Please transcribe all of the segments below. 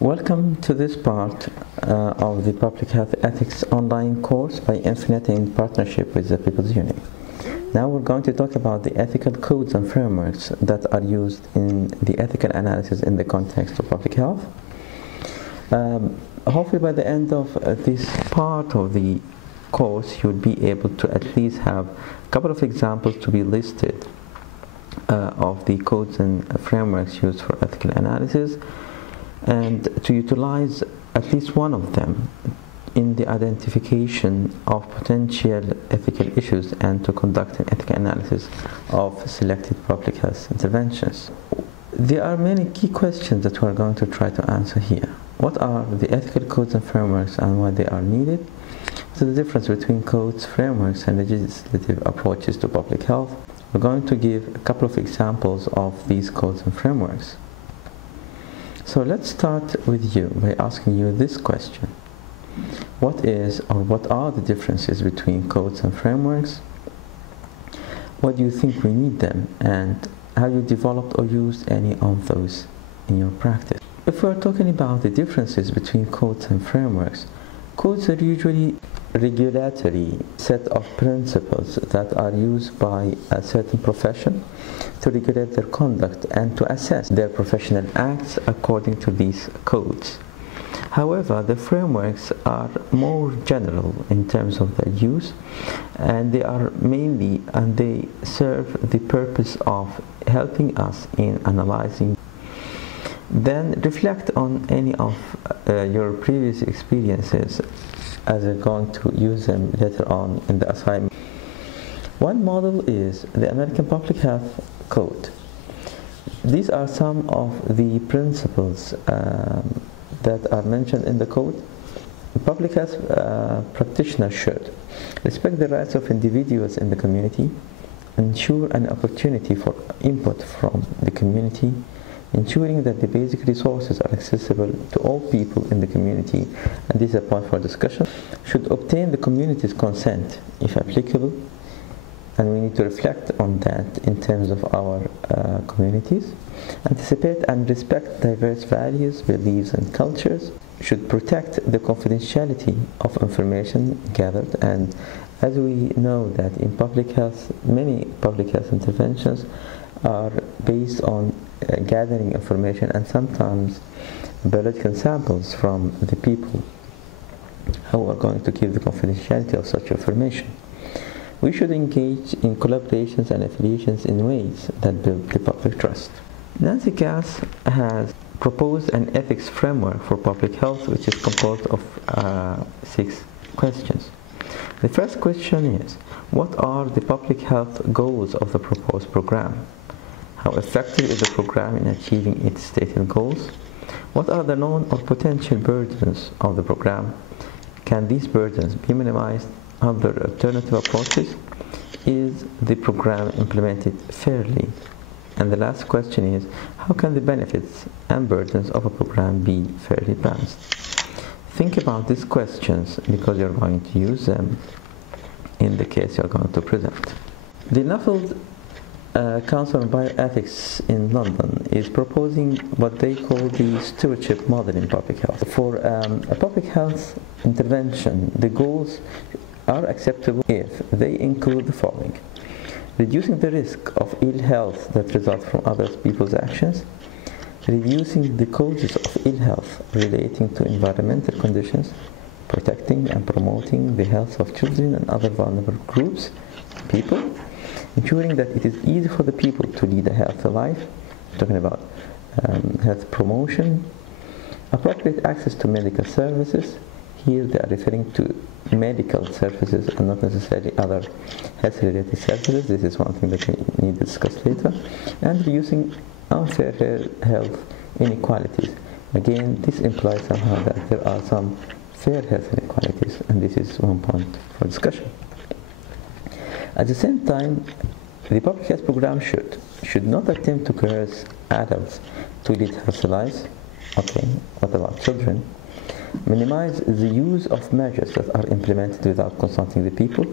Welcome to this part of the Public Health Ethics online course by Infinite in partnership with the People's Union. Now we're going to talk about the ethical codes and frameworks that are used in the ethical analysis in the context of public health. Hopefully by the end of this part of the course you'll be able to at least have a couple of examples to be listed of the codes and frameworks used for ethical analysis, and to utilize at least one of them in the identification of potential ethical issues and to conduct an ethical analysis of selected public health interventions. There are many key questions that we're going to try to answer here. What are the ethical codes and frameworks and why they are needed? What's the difference between codes, frameworks, and legislative approaches to public health? We're going to give a couple of examples of these codes and frameworks. So let's start with you by asking you this question. What is or what are the differences between codes and frameworks? Why do you think we need them, and have you developed or used any of those in your practice? If we're talking about the differences between codes and frameworks, codes are usually regulatory set of principles that are used by a certain profession to regulate their conduct and to assess their professional acts according to these codes. However, the frameworks are more general in terms of their use, and they are mainly and they serve the purpose of helping us in analyzing. Then reflect on any of your previous experiences as you're going to use them later on in the assignment. One model is the American Public Health Code. These are some of the principles that are mentioned in the code. The public health practitioner should respect the rights of individuals in the community, ensure an opportunity for input from the community, ensuring that the basic resources are accessible to all people in the community, and this is a point for discussion, should obtain the community's consent if applicable, and we need to reflect on that in terms of our communities, anticipate and respect diverse values, beliefs and cultures, should protect the confidentiality of information gathered, and as we know that in public health, many public health interventions are based on gathering information and sometimes biological samples from the people who are going to keep the confidentiality of such information. We should engage in collaborations and affiliations in ways that build the public trust. Nancy Cass has proposed an ethics framework for public health, which is composed of 6 questions. The first question is, what are the public health goals of the proposed program? How effective is the program in achieving its stated goals? What are the known or potential burdens of the program? Can these burdens be minimized? Are there alternative approaches? Is the program implemented fairly? And the last question is, how can the benefits and burdens of a program be fairly balanced? Think about these questions because you're going to use them in the case you're going to present. The Nuffield Council on Bioethics in London is proposing what they call the stewardship model in public health. For a public health intervention, the goals are acceptable if they include the following: reducing the risk of ill health that results from other people's actions, reducing the causes of ill health relating to environmental conditions, protecting and promoting the health of children and other vulnerable groups, people, ensuring that it is easy for the people to lead a healthy life, talking about health promotion, appropriate access to medical services. Here they are referring to medical services and not necessarily other health-related services. This is one thing that we need to discuss later. And reducing unfair health inequalities. Again, this implies somehow that there are some fair health inequalities, and this is one point for discussion. At the same time, the public health program should not attempt to coerce adults to lead healthy lives. Okay, what about children? Minimize the use of measures that are implemented without consulting the people,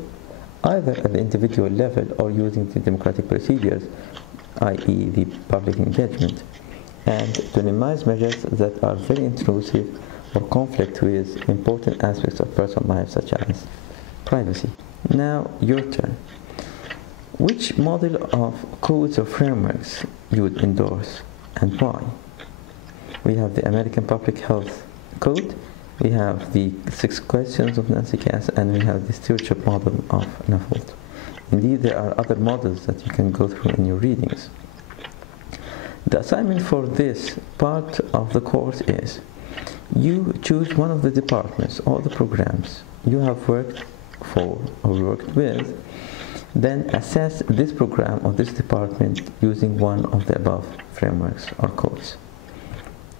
either at the individual level or using the democratic procedures, i.e. the public engagement. and to minimize measures that are very intrusive or conflict with important aspects of personal life such as privacy. Now your turn. Which model of codes or frameworks you would endorse and why? We have the American Public Health Code, we have the 6 questions of Nancy Cass, and we have the stewardship model of Nuffield. Indeed, there are other models that you can go through in your readings. The assignment for this part of the course is you choose one of the departments or the programs you have worked for or worked with, then assess this program or this department using one of the above frameworks or codes.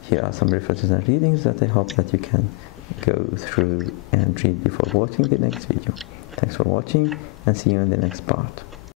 Here are some references and readings that I hope that you can go through and read before watching the next video. Thanks for watching and see you in the next part.